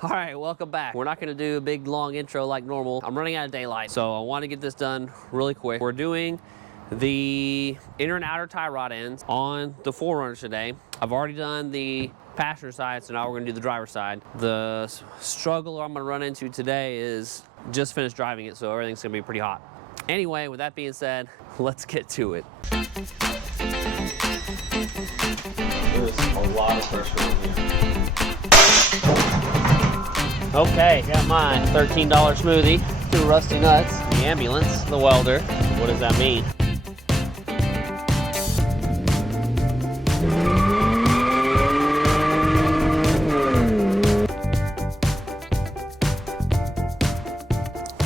All right, welcome back. We're not gonna do a big long intro like normal. I'm running out of daylight, so I want to get this done really quick. We're doing the inner and outer tie rod ends on the 4Runner today. I've already done the passenger side, so now we're gonna do the driver's side. The struggle I'm gonna run into today is just finished driving it, so everything's gonna be pretty hot. Anyway, with that being said, let's get to it. There's a lot of pressure on here. Okay, got mine. $13 smoothie, 2 rusty nuts, the ambulance, the welder. What does that mean?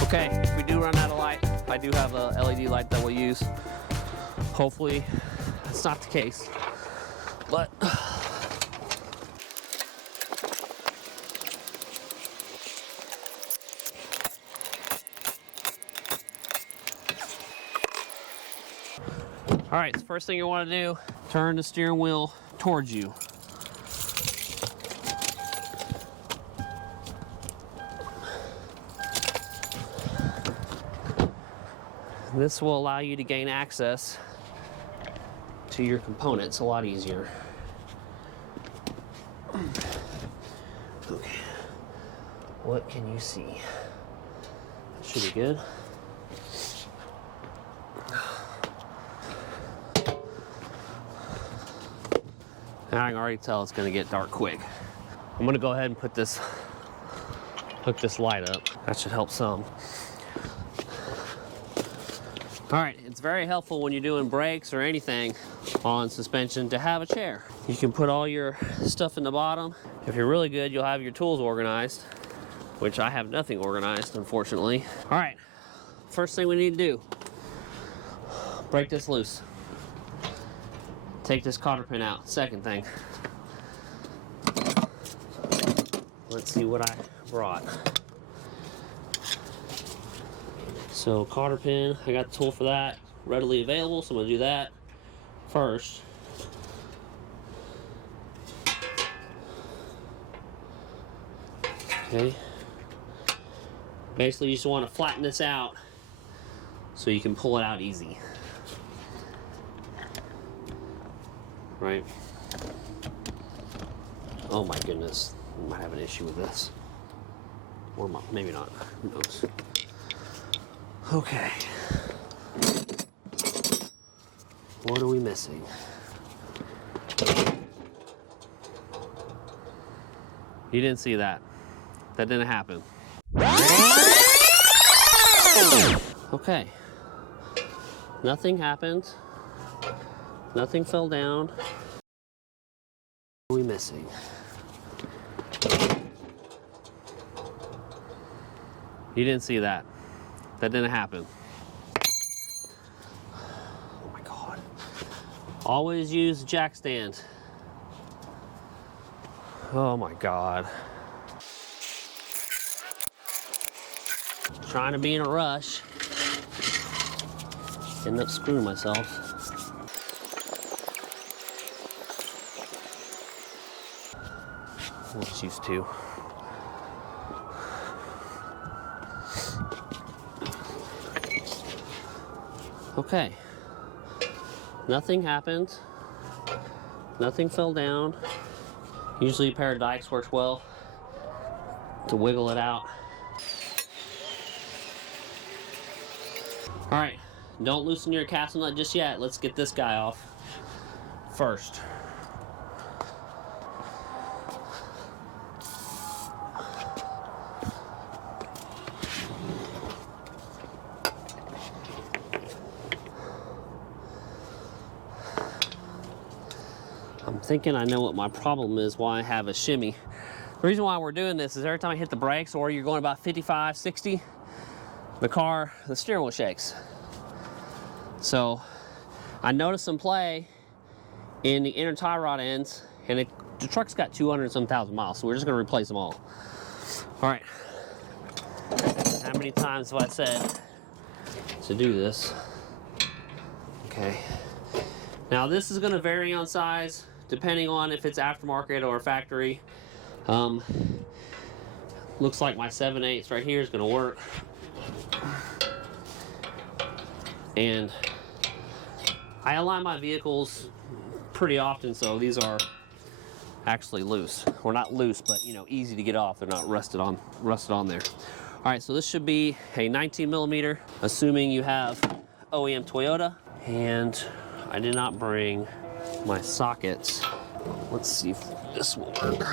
Okay, if we do run out of light, I do have a LED light that we'll use. Hopefully, that's not the case, but all right, so first thing you want to do, turn the steering wheel towards you. This will allow you to gain access to your components a lot easier. Okay, what can you see? That should be good. Now I can already tell it's gonna get dark quick. I'm gonna go ahead and hook this light up. That should help some. All right, it's very helpful when you're doing brakes or anything on suspension to have a chair. You can put all your stuff in the bottom. If you're really good, you'll have your tools organized, which I have nothing organized, unfortunately. All right, first thing we need to do, break this loose. Take this cotter pin out. Second thing, let's see what I brought. So cotter pin, I got the tool for that readily available, so I'm gonna do that first. Okay. Basically, you just want to flatten this out so you can pull it out easy. Right? Oh my goodness, I might have an issue with this. Or maybe not, who knows. Okay. What are we missing? You didn't see that. That didn't happen. Okay. Nothing happened. Nothing fell down. What are we missing? You didn't see that. That didn't happen. Oh my God. Always use jack stand. Oh my God. Trying to be in a rush. End up screwing myself. I'm just used to. Okay. Nothing happened. Nothing fell down. Usually a pair of dikes works well to wiggle it out. All right, don't loosen your castle nut just yet. Let's get this guy off first. I'm thinking I know what my problem is, why I have a shimmy. The reason why we're doing this is every time I hit the brakes or you're going about 55, 60, the steering wheel shakes. So I noticed some play in the inner tie rod ends, and the truck's got 200 some thousand miles, so we're just gonna replace them all. All right, how many times have I said to do this? Okay, now this is gonna vary on size depending on if it's aftermarket or factory. looks like my 7/8 right here is going to work. And I align my vehicles pretty often, so these are actually loose. Or not loose, but you know, easy to get off. They're not rusted on there. All right, so this should be a 19mm, assuming you have OEM Toyota. And I did not bring my sockets. Let's see if this will work.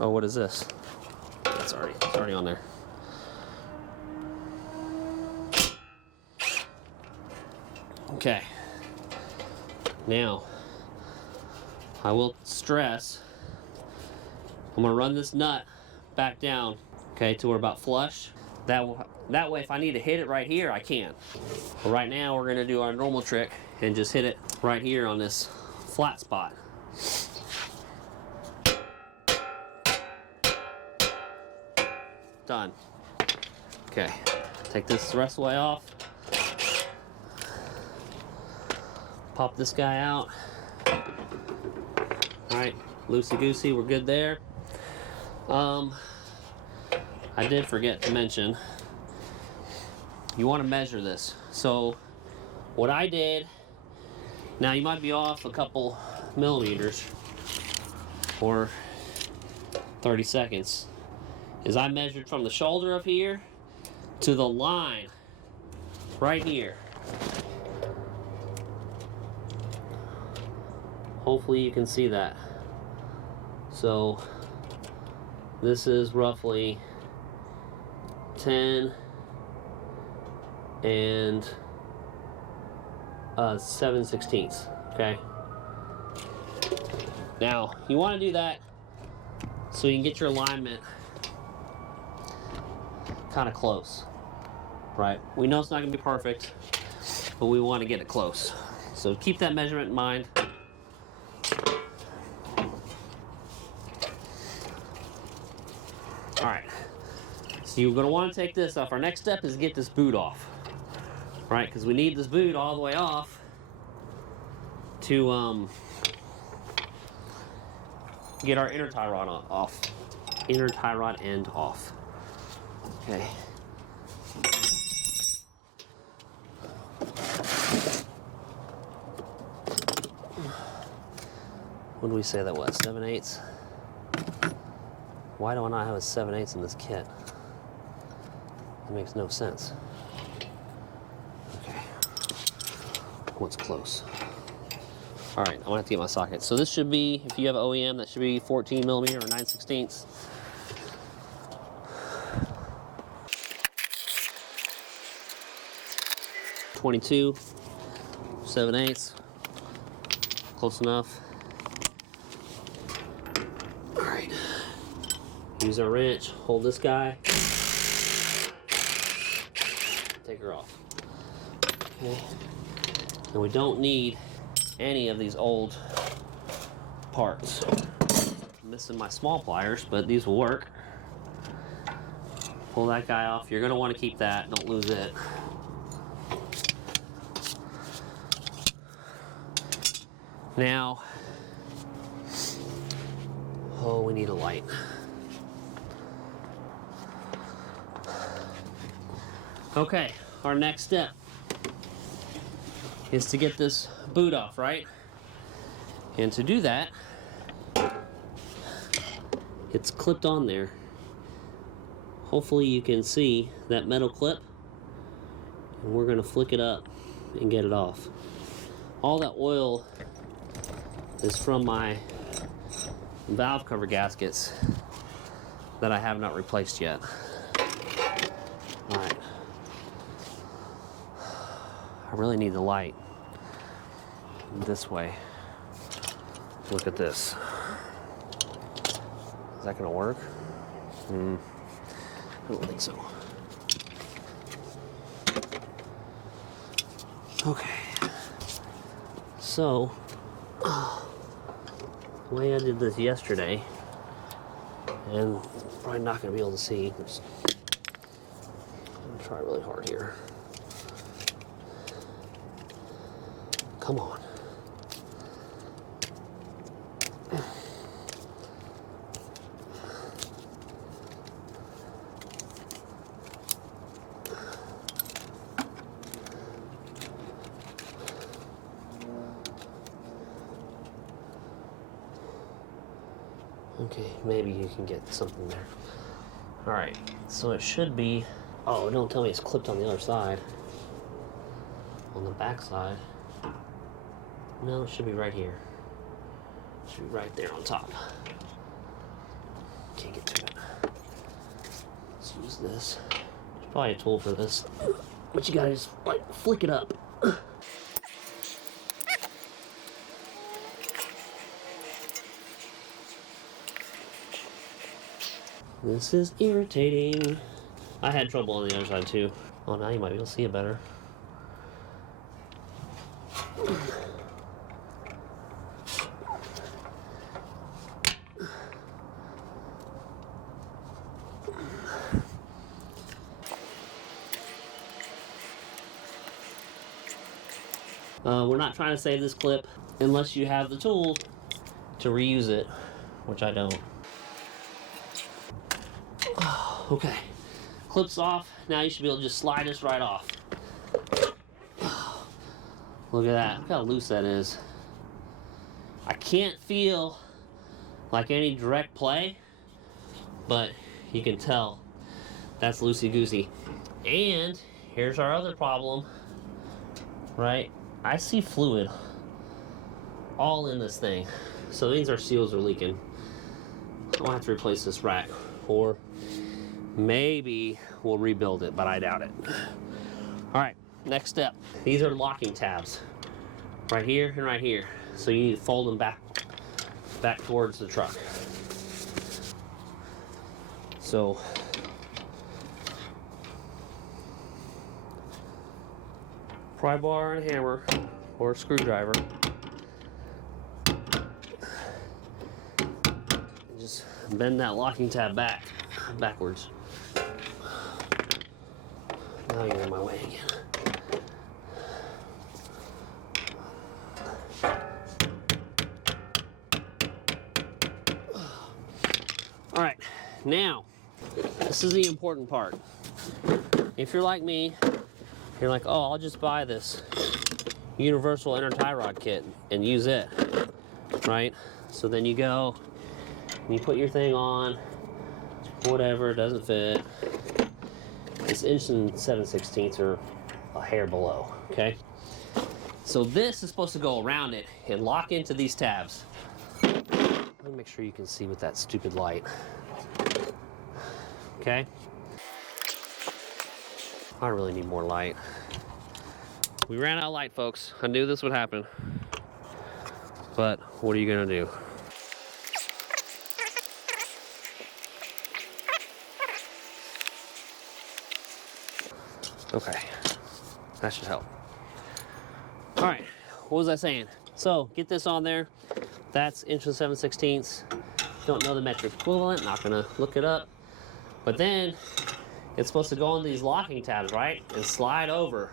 Oh, what is this? It's already on there. Okay. Now, I will stress, I'm gonna run this nut back down, okay, to where about flush. That way, if I need to hit it right here, I can. But right now, we're gonna do our normal trick and just hit it right here on this flat spot. Done. Okay, take this the rest of the way off. Pop this guy out. All right, loosey-goosey, we're good there. I did forget to mention, you want to measure this. So what I did, now you might be off a couple millimeters or 30 seconds, is I measured from the shoulder up here to the line right here. Hopefully you can see that. So this is roughly 10 and 7/16, okay? Now, you want to do that so you can get your alignment kind of close, right? We know it's not going to be perfect, but we want to get it close. So keep that measurement in mind. All right, so you're going to want to take this off. Our next step is get this boot off, right? Because we need this boot all the way off to get our inner tie rod off. Inner tie rod end off. Okay. What do we say that was? 7/8? Why do I not have a 7/8 in this kit? That makes no sense. Okay. What's close? All right, I'm gonna have to get my socket. So this should be, if you have OEM, that should be 14mm or 9/16. .22, 7/8, close enough. All right, use our wrench, hold this guy, take her off. Okay, and we don't need any of these old parts. I'm missing my small pliers, but these will work. Pull that guy off. You're gonna want to keep that, don't lose it. Now, oh, we need a light. Okay, our next step is to get this boot off, right? And to do that, it's clipped on there. Hopefully you can see that metal clip, and we're gonna flick it up and get it off. All that oil is from my valve cover gaskets that I have not replaced yet. All right. I really need the light this way. Look at this. Is that gonna work? I don't think so. Okay. So, the way I did this yesterday, and probably not gonna be able to see. I'm gonna try really hard here. Come on. Okay, maybe you can get something there. All right, so it should be, oh, don't tell me it's clipped on the other side. On the back side. No, it should be right here. It should be right there on top. Can't get to it. Let's use this. There's probably a tool for this. But you gotta just, like, flick it up. This is irritating. I had trouble on the other side too. Oh, now you might be able to see it better. We're not trying to save this clip unless you have the tool to reuse it, which I don't. Okay, clip's off. Now you should be able to just slide this right off. Look at that, look how loose that is. I can't feel like any direct play, but you can tell that's loosey-goosey. And here's our other problem, right? I see fluid all in this thing. So these our seals are leaking. I'll have to replace this rack, or maybe we'll rebuild it, but I doubt it. All right, next step. These are locking tabs, right here and right here. So you need to fold them back towards the truck. So pry bar and hammer, or a screwdriver. And just bend that locking tab backwards. Now you're in my way again. All right, now, this is the important part. If you're like me, you're like, oh, I'll just buy this universal inner tie rod kit and use it, right? So then you go and you put your thing on, whatever, it doesn't fit. It's 1 7/16 or a hair below, okay? So this is supposed to go around it and lock into these tabs. Let me make sure you can see with that stupid light. Okay? I really need more light. We ran out of light, folks. I knew this would happen. But what are you gonna do? Okay, that should help. All right, what was I saying? So get this on there. That's 1 7/16. Don't know the metric equivalent, not gonna look it up. But then it's supposed to go on these locking tabs, right? And slide over.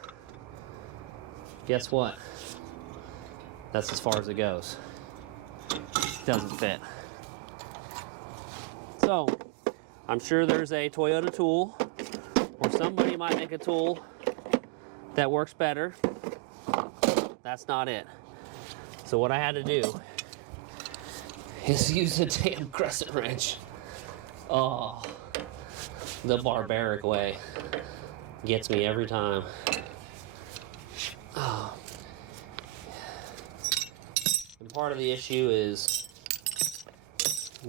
Guess what? That's as far as it goes. Doesn't fit. So I'm sure there's a Toyota tool, or somebody might make a tool that works better. That's not it. So what I had to do is use a damn crescent wrench. Oh, the barbaric way gets me every time. Oh. And part of the issue is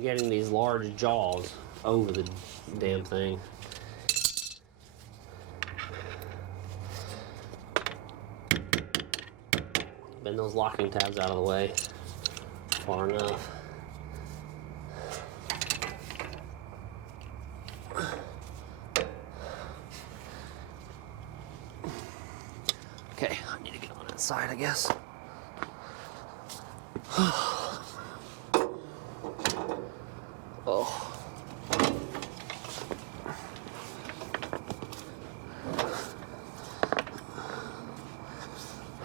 getting these large jaws over the damn thing. Bend those locking tabs out of the way far enough. Okay, I need to get on that side, I guess. Oh.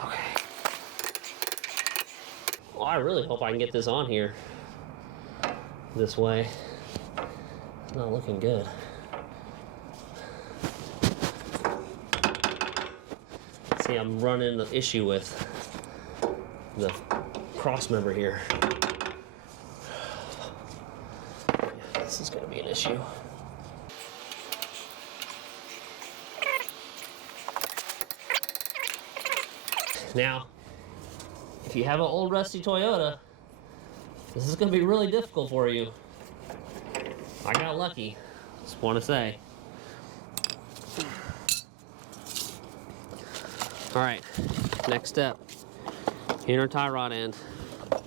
Okay. Well, I really hope I can get this on here this way. It's not looking good. See, I'm running the issue with the cross member here. This is going to be an issue. Now, if you have an old rusty Toyota, this is going to be really difficult for you. I got lucky, just want to say. All right, next step, inner tie rod end. I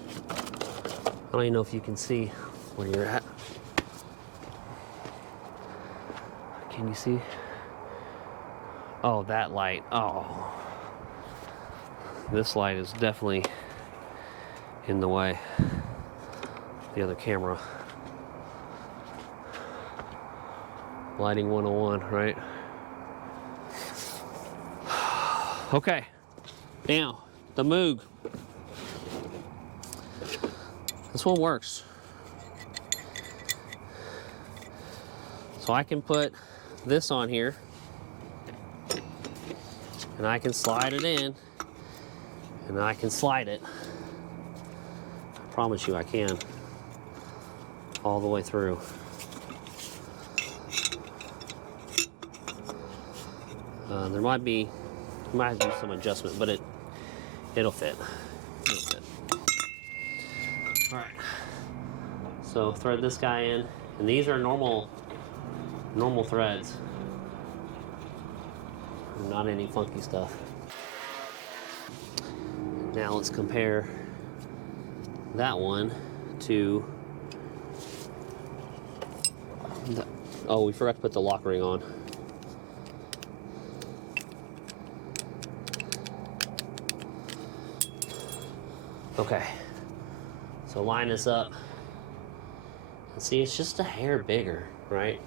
don't even know if you can see where you're at. Can you see? Oh, that light, oh. This light is definitely in the way. The other camera. Lighting 101, right? Okay, now the Moog. This one works. So I can put this on here and I can slide it in and I can slide it. I promise you I can. All the way through. There might have to do some adjustment, but it'll fit. It'll fit. All right. So thread this guy in, and these are normal threads. Not any funky stuff. Now let's compare that one to oh, we forgot to put the lock ring on. Okay, so line this up. And see, it's just a hair bigger, right?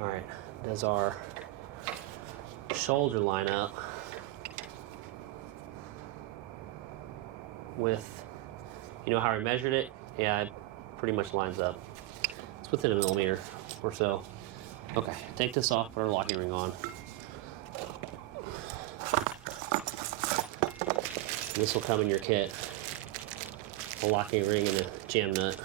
All right, does our shoulder line up with, you know how I measured it? Yeah, it pretty much lines up. It's within a millimeter or so. Okay, take this off, put our locking ring on. This will come in your kit. A locking ring and a jam nut.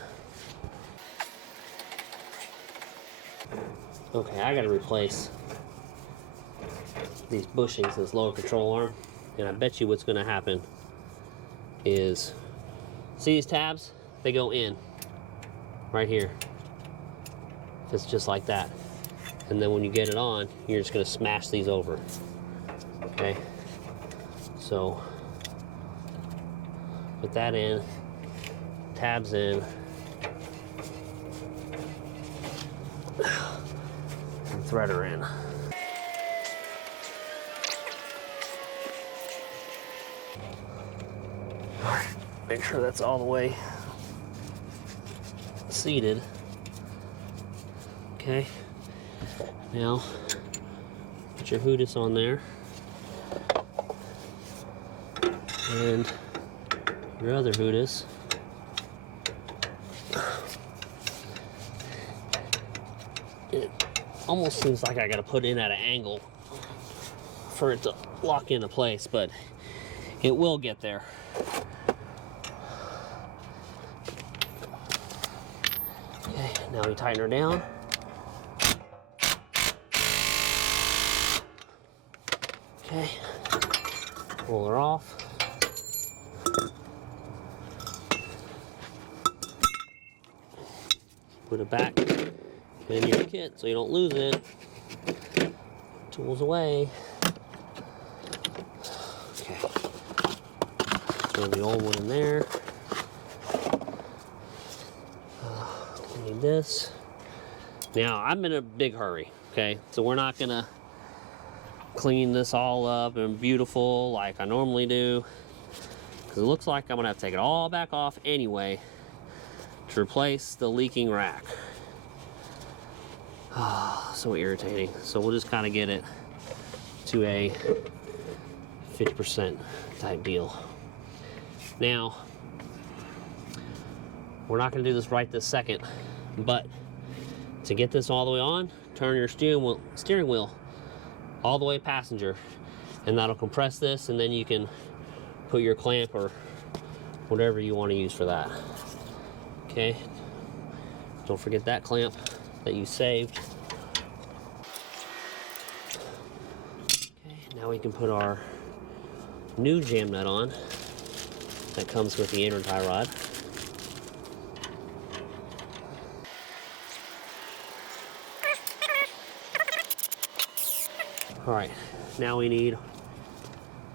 Okay, I gotta replace these bushings, this lower control arm. And I bet you what's gonna happen is, see these tabs? They go in, right here. It's just like that. And then when you get it on, you're just gonna smash these over. Okay? So, put that in, tabs in, and thread her in. All right, make sure that's all the way seated. Okay, now put your hoodus on there, and your other hoodus. It almost seems like I gotta put it in at an angle for it to lock into place, but it will get there. Okay, now we tighten her down. Okay, pull her off. Put it back in your kit so you don't lose it. Tools away. Okay. Throw the old one in there. We need this. Now, I'm in a big hurry, okay? So we're not gonna clean this all up and beautiful like I normally do, because it looks like I'm gonna have to take it all back off anyway to replace the leaking rack. So irritating. So we'll just kind of get it to a 50% type deal. Now, we're not going to do this right this second, but to get this all the way on, turn your steering wheel all the way passenger, and that'll compress this, and then you can put your clamp or whatever you want to use for that. Okay, Don't forget that clamp that you saved. Okay, now we can put our new jam nut on that comes with the inner tie rod. All right, now we need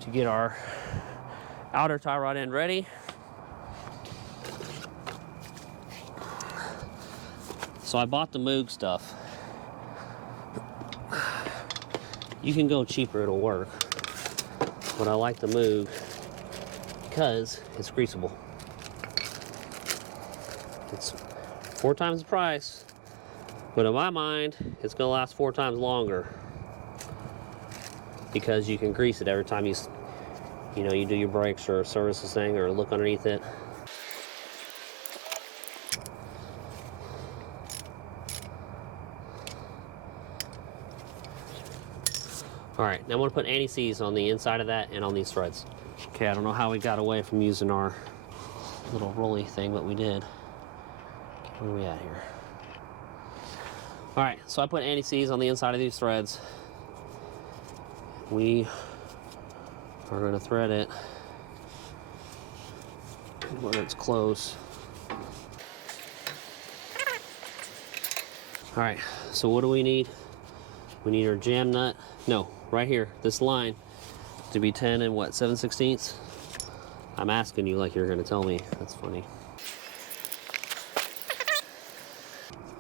to get our outer tie rod end ready. So I bought the Moog stuff. You can go cheaper, it'll work. But I like the Moog because it's greasable. It's 4 times the price, but in my mind, it's gonna last 4 times longer because you can grease it every time you do your brakes or service this thing or look underneath it. All right, now I'm gonna put anti-seize on the inside of that and on these threads. Okay, I don't know how we got away from using our little rolly thing, but we did. Where are we at here? All right, so I put anti-seize on the inside of these threads. We are gonna thread it where it's close. All right, so what do we need? We need our jam nut. No, right here, this line to be 10 and what, 7/16? I'm asking you like you're gonna tell me. That's funny.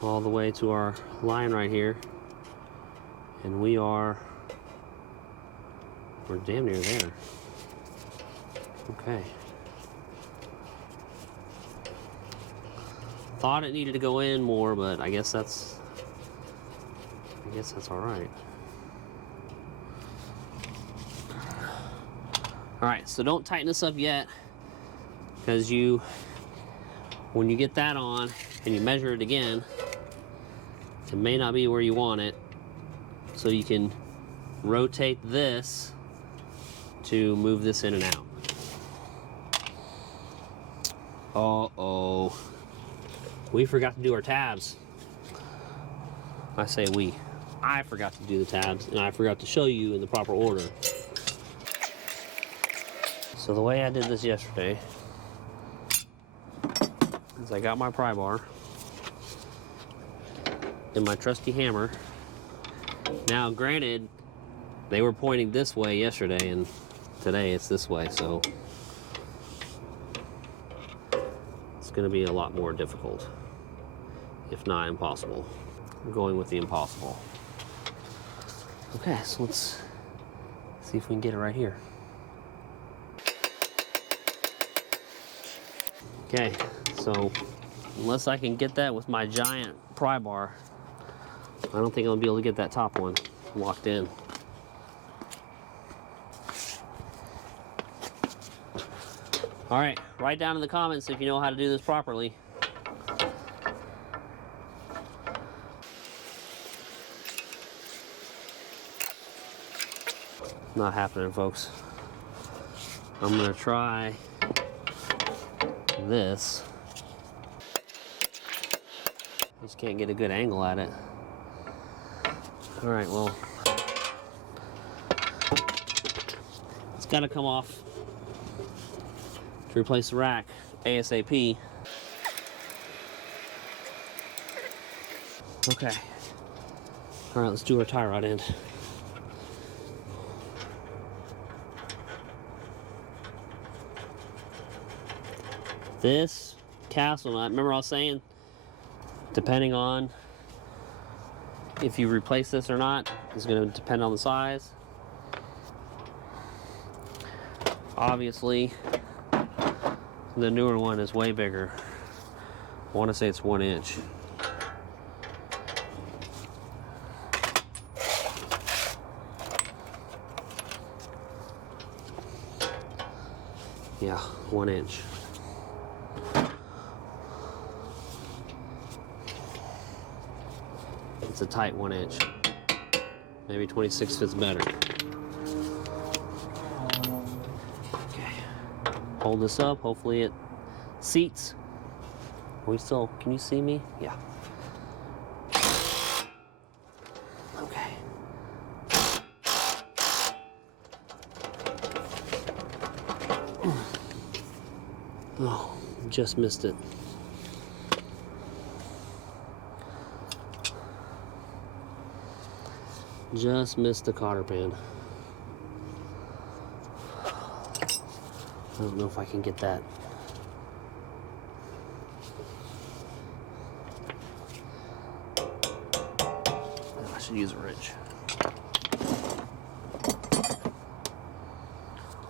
All the way to our line right here. And we're damn near there. Okay. Thought it needed to go in more, but I guess that's all right. All right, so don't tighten this up yet, because when you get that on and you measure it again, it may not be where you want it. So you can rotate this to move this in and out. Uh-oh. We forgot to do our tabs. I say we. I forgot to do the tabs, and I forgot to show you in the proper order. So the way I did this yesterday is I got my pry bar and my trusty hammer. Now, granted, they were pointing this way yesterday, and today it's this way, so it's going to be a lot more difficult, if not impossible. I'm going with the impossible. Okay, so let's see if we can get it right here. Okay, so unless I can get that with my giant pry bar, I don't think I'll be able to get that top one locked in. All right, write down in the comments if you know how to do this properly. Not happening, folks. I'm gonna try this. Just can't get a good angle at it. All right, well, it's gotta come off to replace the rack ASAP. Okay. All right, let's do our tie rod end. This castle nut, remember I was saying, depending on if you replace this or not, is going to depend on the size. Obviously, the newer one is way bigger. I want to say it's 1 inch. Yeah, 1 inch. It's a tight 1 inch. Maybe 26 fits better. Okay. Hold this up. Hopefully it seats. Can you see me? Yeah. just missed it. Just missed the cotter pan. I don't know if I can get that. I should use a wrench.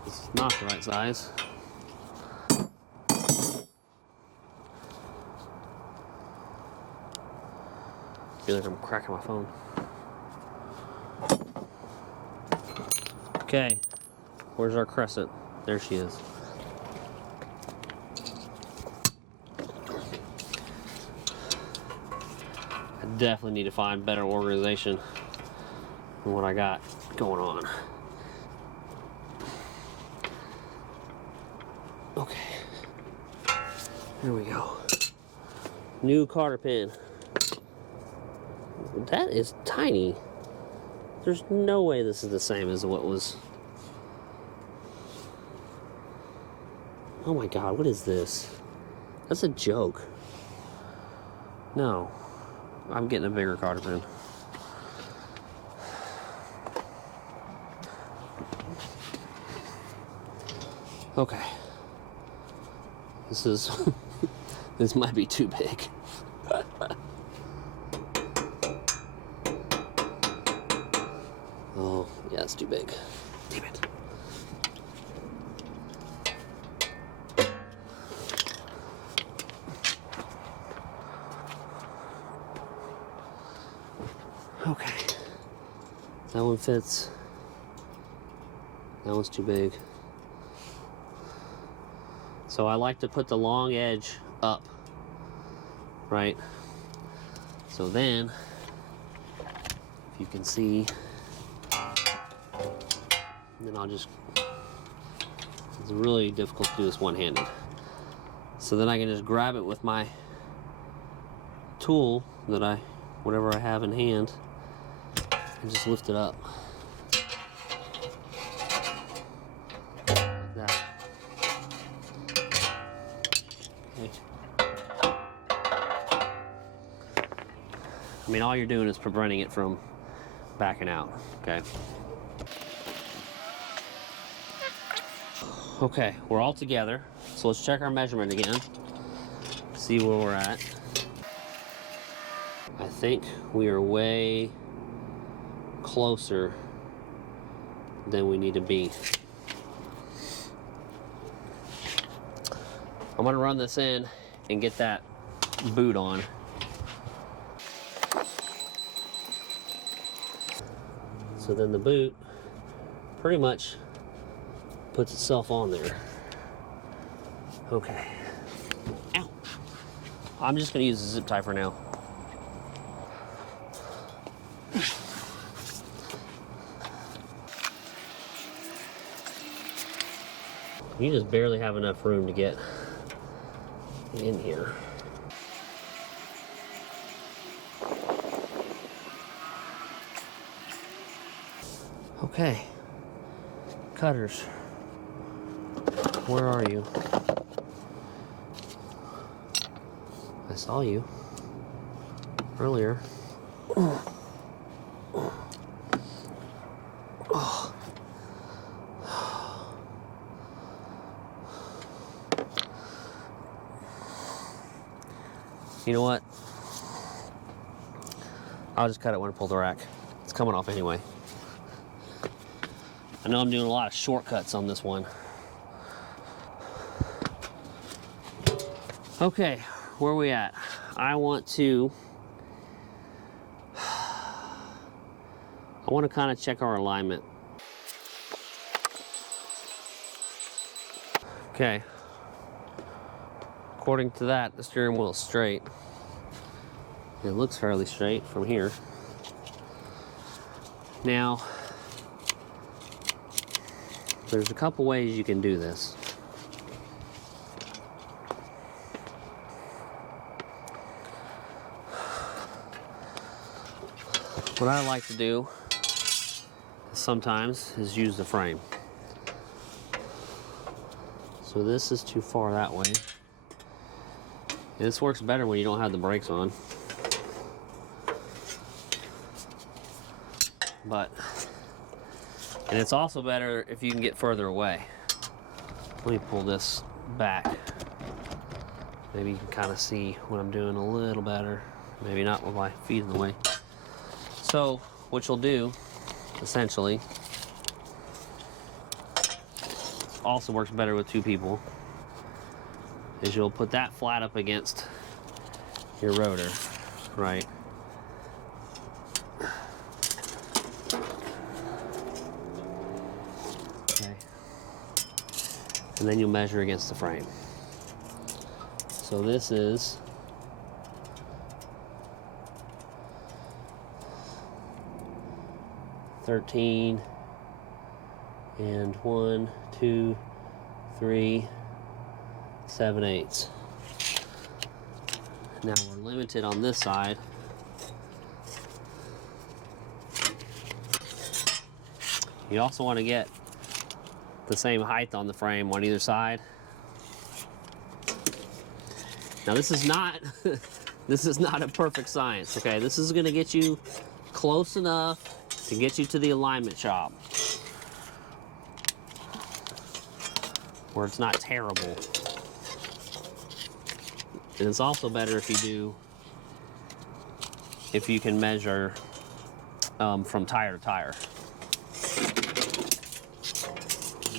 This is not the right size. I feel like I'm cracking my phone. Okay, where's our crescent? There she is. I definitely need to find better organization than what I got going on. Okay, here we go. New cotter pin. That is tiny. There's no way this is the same as what was. Oh my God, what is this? That's a joke. No, I'm getting a bigger cotter pin. Okay. This is, this might be too big. Oh, yeah, it's too big. Damn it. Okay. That one fits. That one's too big. So I like to put the long edge up, right? So then, if you can see, then I'll just, it's really difficult to do this one-handed. So then I can just grab it with my tool that whatever I have in hand, and just lift it up. Like that. Okay. I mean, all you're doing is preventing it from backing out, okay? Okay, we're all together. So let's check our measurement again. See where we're at. I think we are way closer than we need to be. I'm gonna run this in and get that boot on. So then the boot pretty much puts itself on there. Okay. Ow. I'm just gonna use a zip tie for now. You just barely have enough room to get in here. Okay. Cutters. Where are you? I saw you earlier. Oh. You know what? I'll just cut it when I pull the rack. It's coming off anyway. I know I'm doing a lot of shortcuts on this one. Okay, where are we at? I want to kind of check our alignment. Okay. According to that, the steering wheel is straight. It looks fairly straight from here. Now, there's a couple ways you can do this. What I like to do sometimes is use the frame. So this is too far that way. This works better when you don't have the brakes on. And it's also better if you can get further away. Let me pull this back. Maybe you can kind of see what I'm doing a little better. Maybe not with my feet in the way. So, what you'll do, essentially, also works better with two people, is you'll put that flat up against your rotor, right? Okay. And then you'll measure against the frame. So this is 13 and 1, 2, 3, 7/8. Now we're limited on this side. You also want to get the same height on the frame on either side. Now this is not this is not a perfect science, okay? This is going to get you close enough to get you to the alignment shop where it's not terrible. And it's also better if you can measure from tire to tire.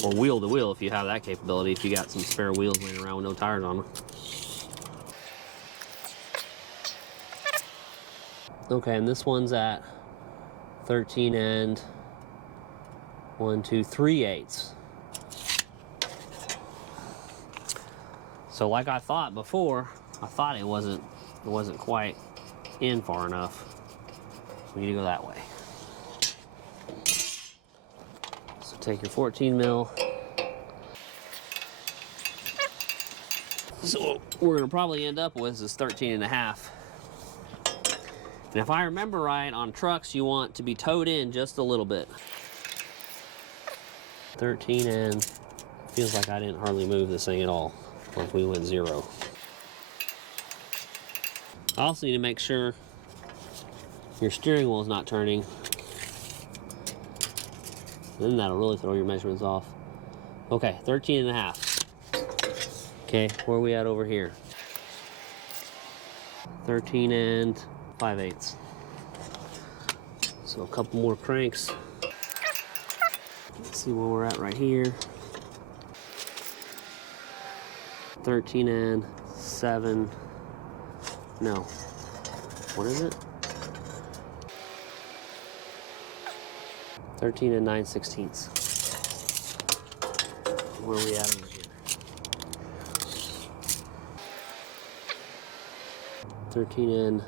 Or wheel to wheel if you have that capability, if you got some spare wheels laying around with no tires on them. Okay, and this one's at 13 and 1, 2, 3/8. So like I thought before, I thought it wasn't quite in far enough. We need to go that way. So take your 14 mil. So what we're gonna probably end up with is 13.5. And if I remember right, on trucks, you want to be towed in just a little bit. 13 and feels like I didn't hardly move this thing at all. Like we went 0. I also need to make sure your steering wheel is not turning. Then that'll really throw your measurements off. Okay, 13.5. Okay, where are we at over here? 13 and 5/8. So a couple more cranks. Let's see where we're at right here. 13 and 7. No. What is it? 13 and 9/16. Where are we at over here? 13 and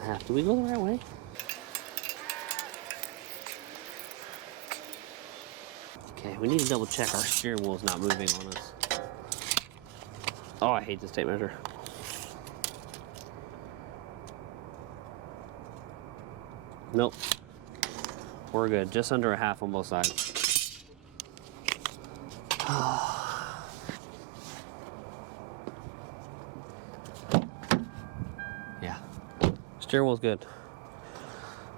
a half. Do we go the right way? Okay, we need to double check our steering wheel's not moving on us. Oh, I hate this tape measure. Nope. We're good. Just under a half on both sides. Yeah. Steering wheel's good.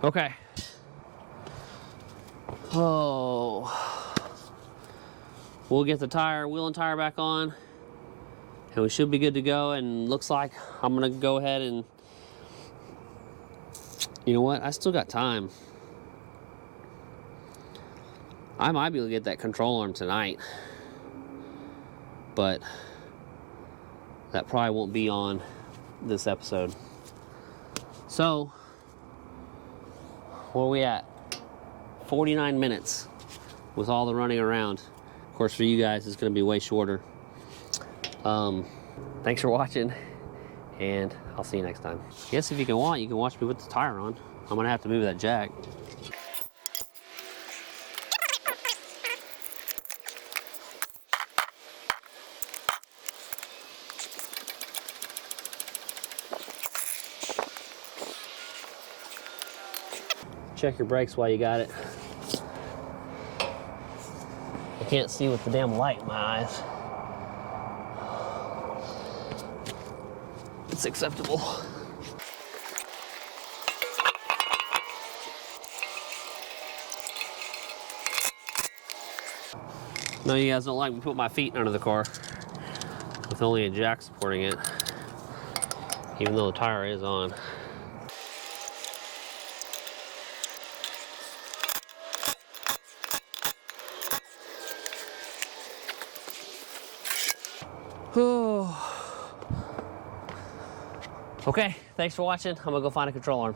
Okay. Oh. We'll get the wheel and tire back on, and we should be good to go. And looks like I'm gonna go ahead and, you know what? I still got time. I might be able to get that control arm tonight, but that probably won't be on this episode. So, where are we at? 49 minutes with all the running around. Of course, for you guys, it's going to be way shorter. Thanks for watching, and I'll see you next time. I guess if you can watch me with the tire on. I'm going to have to move that jack. Check your brakes while you got it. I can't see with the damn light in my eyes. it's acceptable. No, you guys don't like me put my feet under the car with only a jack supporting it, even though the tire is on. Okay, thanks for watching. I'm gonna go find a control arm.